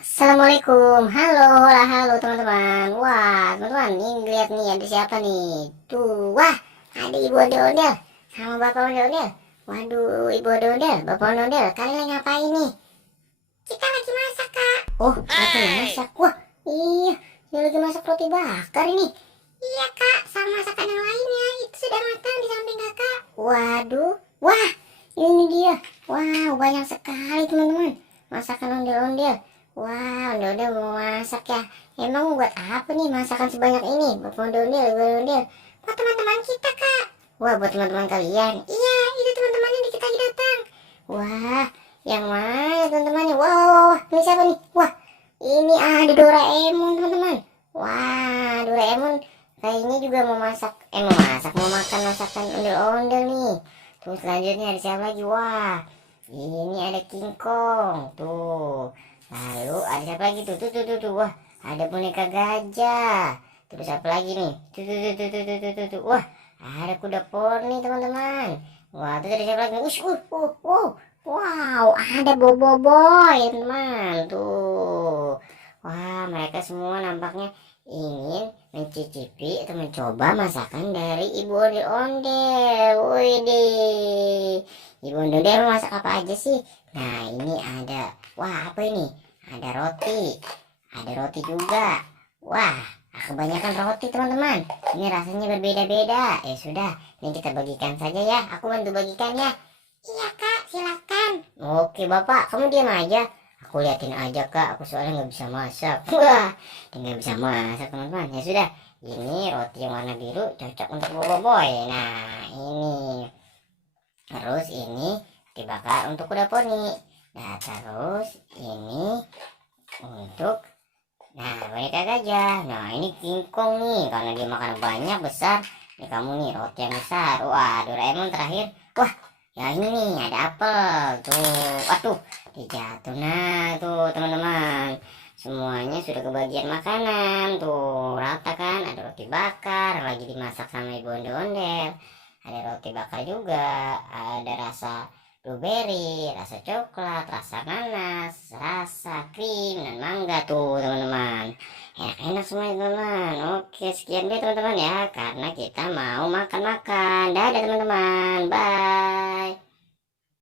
Assalamualaikum, halo teman-teman. Wah teman-teman, ini lihat nih ada siapa nih? Tuh, wah ada ibu ondel-ondel sama bapak ondel-ondel. Waduh, ibu ondel-ondel, bapak ondel-ondel, kalian lagi ngapain nih? Kita lagi masak kak. Oh, lagi masak. Wah, iya, dia lagi masak roti bakar ini. Iya kak, sama masakan yang lainnya itu sudah matang di samping kakak. Waduh, wah ini dia. Wow, banyak sekali teman-teman. Masakan ondel-ondel. Wah, ondel-ondel mau masak ya. Emang buat apa nih masakan sebanyak ini? Buat ondel-ondel, ondel-ondel. Buat teman-teman kita, Kak. Wah, buat teman-teman kalian. Iya, itu teman-temannya di kita lagi datang. Wah, yang mana teman-temannya? Wah, ini siapa nih? Wah, ini ada Doraemon, teman-teman. Wah, Doraemon kayaknya juga mau masak. Mau makan masakan ondel-ondel nih. Terus selanjutnya ada siapa lagi? Wah, ini ada King Kong. Tuh. Lalu ada siapa lagi tuh. Wah, ada boneka gajah. Terus apa lagi nih? Tuh. Wah, ada kuda poni, teman-teman. Wah, terus ada siapa lagi? Wow, ada Boboiboy, teman. Tuh. Wah, mereka semua nampaknya ingin mencicipi atau mencoba masakan dari Ibu Ondel-Ondel. Widih. Ibu Ondel masak apa aja sih? Nah, ini ada. Wah, apa ini? Ada roti. Ada roti juga. Wah, kebanyakan roti, teman-teman. Ini rasanya berbeda-beda. Ya sudah, ini kita bagikan saja ya. Aku bantu bagikan ya. Iya, Kak. Silakan. Oke, Bapak. Kamu diam aja. Aku liatin aja, Kak. Aku soalnya nggak bisa masak. Wah, nggak bisa masak, teman-teman. Ya sudah. Ini roti yang warna biru cocok untuk Boboiboy. Nah, ini. Terus ini dibakar untuk kuda poni. Nah, terus ini untuk boneka gajah. Nah, ini King Kong nih karena dia makan banyak besar. Ini kamu nih roti yang besar. Wah, Doraemon terakhir. Wah, ya ini nih ada apel. Tuh, waduh, dijatuh. Nah, tuh teman-teman. Semuanya sudah kebagian makanan. Tuh, rata kan? Ada roti bakar lagi dimasak sama ibu ondel-ondel. Ada roti bakar juga, ada rasa blueberry, rasa coklat, rasa nanas, rasa krim dan mangga tuh teman-teman. Enak-enak semua teman-teman. Oke, sekian deh teman-teman ya, karena kita mau makan-makan. Dadah teman-teman, bye.